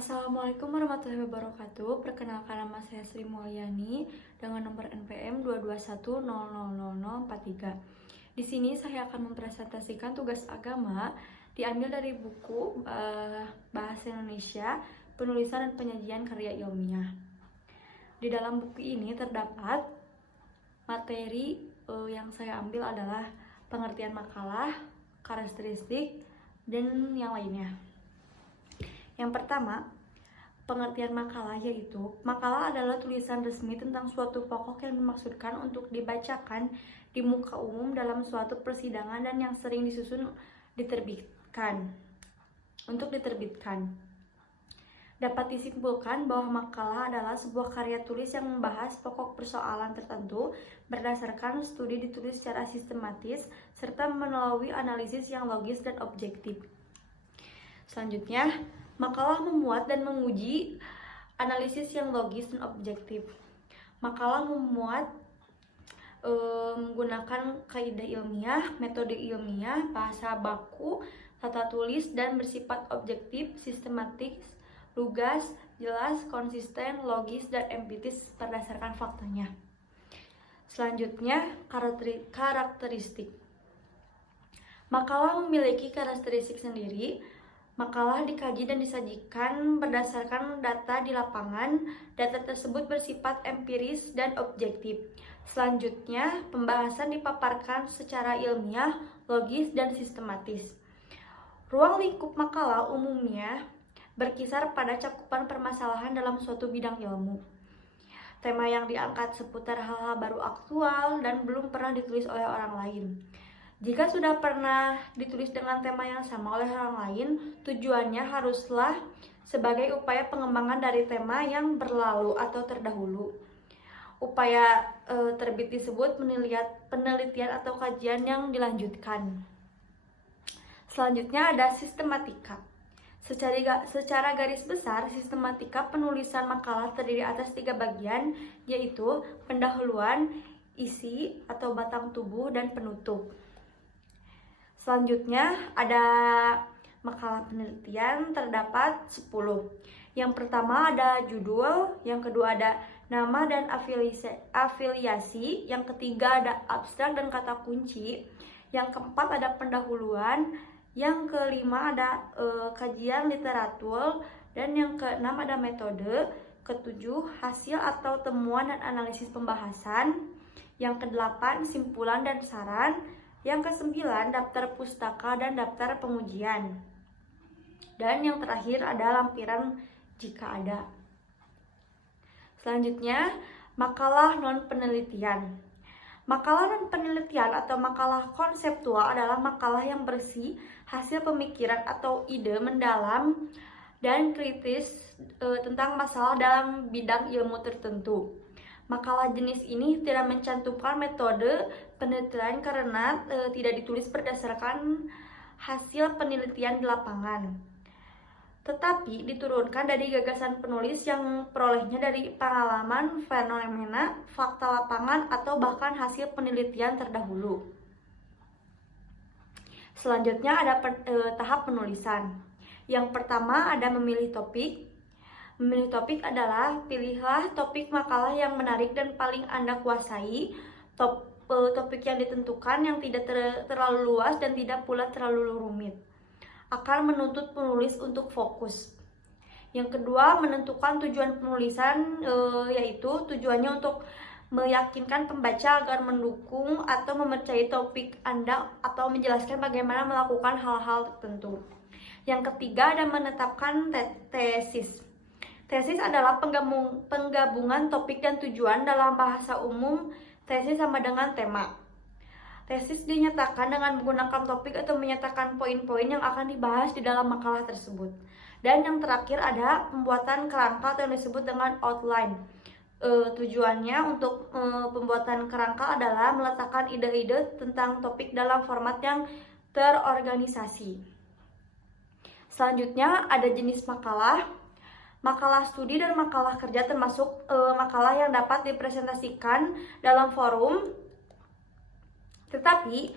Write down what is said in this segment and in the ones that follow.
Assalamualaikum warahmatullahi wabarakatuh. Perkenalkan, nama saya Sri Mulyani dengan nomor NPM 221000043. Di sini saya akan mempresentasikan tugas agama diambil dari buku Bahasa Indonesia, Penulisan dan Penyajian Karya Ilmiah. Di dalam buku ini terdapat materi yang saya ambil adalah pengertian makalah, karakteristik, dan yang lainnya. Yang pertama, pengertian makalah yaitu makalah adalah tulisan resmi tentang suatu pokok yang dimaksudkan untuk dibacakan di muka umum dalam suatu persidangan dan yang sering disusun diterbitkan. Dapat disimpulkan bahwa makalah adalah sebuah karya tulis yang membahas pokok persoalan tertentu berdasarkan studi ditulis secara sistematis serta melalui analisis yang logis dan objektif. Selanjutnya, makalah memuat dan menguji analisis yang logis dan objektif. Makalah memuat menggunakan kaidah ilmiah, metode ilmiah, bahasa baku, tata tulis, dan bersifat objektif, sistematis, lugas, jelas, konsisten, logis, dan empiris berdasarkan faktanya. Selanjutnya, karakteristik. Makalah memiliki karakteristik sendiri. Makalah dikaji dan disajikan berdasarkan data di lapangan. Data tersebut bersifat empiris dan objektif. Selanjutnya, pembahasan dipaparkan secara ilmiah, logis, dan sistematis. Ruang lingkup makalah umumnya berkisar pada cakupan permasalahan dalam suatu bidang ilmu. Tema yang diangkat seputar hal-hal baru aktual dan belum pernah ditulis oleh orang lain. Jika sudah pernah ditulis dengan tema yang sama oleh orang lain, tujuannya haruslah sebagai upaya pengembangan dari tema yang berlalu atau terdahulu. Upaya terbit disebut penelitian atau kajian yang dilanjutkan. Selanjutnya ada sistematika. Secara garis besar, sistematika penulisan makalah terdiri atas 3 bagian, yaitu pendahuluan, isi atau batang tubuh, dan penutup. Selanjutnya ada makalah penelitian, terdapat 10. Yang pertama ada judul, yang kedua ada nama dan afiliasi, yang ketiga ada abstrak dan kata kunci, yang keempat ada pendahuluan, yang kelima ada kajian literatur, dan yang keenam ada metode, ketujuh hasil atau temuan dan analisis pembahasan, yang kedelapan simpulan dan saran, yang kesembilan daftar pustaka dan daftar pengujian, dan yang terakhir ada lampiran jika ada. Selanjutnya, makalah non-penelitian. Makalah non-penelitian atau makalah konseptual adalah makalah yang bersih hasil pemikiran atau ide mendalam dan kritis tentang masalah dalam bidang ilmu tertentu. Makalah jenis ini tidak mencantumkan metode penelitian karena tidak ditulis berdasarkan hasil penelitian di lapangan, tetapi diturunkan dari gagasan penulis yang perolehnya dari pengalaman, fenomena, fakta lapangan, atau bahkan hasil penelitian terdahulu. Selanjutnya ada tahap penulisan. Yang pertama ada memilih topik. Memilih topik adalah pilihlah topik makalah yang menarik dan paling Anda kuasai. Topik yang ditentukan yang tidak terlalu luas dan tidak pula terlalu rumit akan menuntut penulis untuk fokus. Yang kedua, menentukan tujuan penulisan, yaitu tujuannya untuk meyakinkan pembaca agar mendukung atau mempercayai topik Anda atau menjelaskan bagaimana melakukan hal-hal tertentu. Yang ketiga ada menetapkan tesis. Tesis adalah penggabungan topik dan tujuan. Dalam bahasa umum, tesis sama dengan tema. Tesis dinyatakan dengan menggunakan topik atau menyatakan poin-poin yang akan dibahas di dalam makalah tersebut. Dan yang terakhir ada pembuatan kerangka atau yang disebut dengan outline. Tujuannya untuk pembuatan kerangka adalah meletakkan ide-ide tentang topik dalam format yang terorganisasi. Selanjutnya ada jenis makalah. Makalah studi dan makalah kerja termasuk makalah yang dapat dipresentasikan dalam forum, tetapi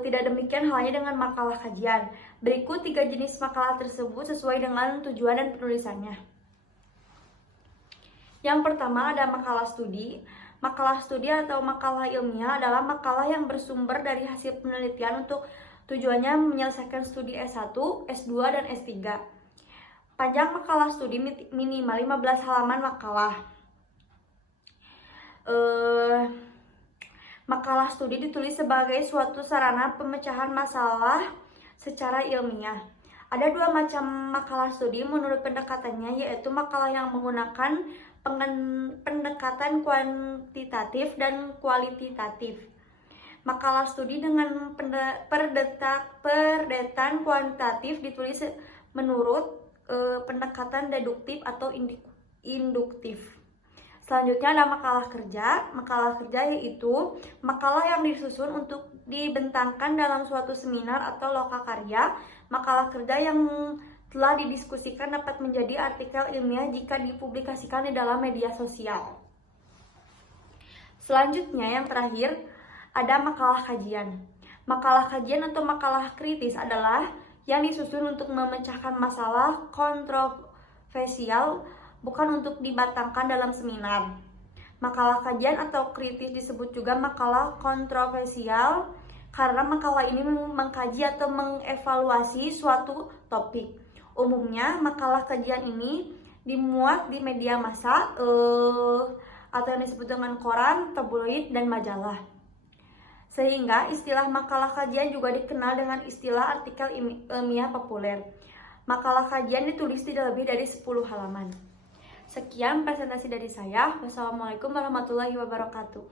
tidak demikian halnya dengan makalah kajian. Berikut 3 jenis makalah tersebut sesuai dengan tujuan dan penulisannya. Yang pertama ada makalah studi. Makalah studi atau makalah ilmiah adalah makalah yang bersumber dari hasil penelitian untuk tujuannya menyelesaikan studi S1, S2, dan S3. Panjang makalah studi minimal 15 halaman makalah. Makalah studi ditulis sebagai suatu sarana pemecahan masalah secara ilmiah. Ada 2 macam makalah studi menurut pendekatannya, yaitu makalah yang menggunakan pendekatan kuantitatif dan kualitatif. Makalah studi dengan perdetaan kuantitatif ditulis menurut pendekatan deduktif atau induktif. Selanjutnya ada makalah kerja. Makalah kerja yaitu makalah yang disusun untuk dibentangkan dalam suatu seminar atau lokakarya. Makalah kerja yang telah didiskusikan dapat menjadi artikel ilmiah jika dipublikasikan di dalam media sosial. Selanjutnya yang terakhir ada makalah kajian. Makalah kajian atau makalah kritis adalah yang disusun untuk memecahkan masalah kontroversial, bukan untuk dibatangkan dalam seminar. Makalah kajian atau kritis disebut juga makalah kontroversial karena makalah ini mengkaji atau mengevaluasi suatu topik. Umumnya makalah kajian ini dimuat di media massa atau yang disebut dengan koran, tabloid, dan majalah. Sehingga istilah makalah kajian juga dikenal dengan istilah artikel ilmiah populer. Makalah kajian ditulis tidak lebih dari 10 halaman. Sekian presentasi dari saya. Wassalamualaikum warahmatullahi wabarakatuh.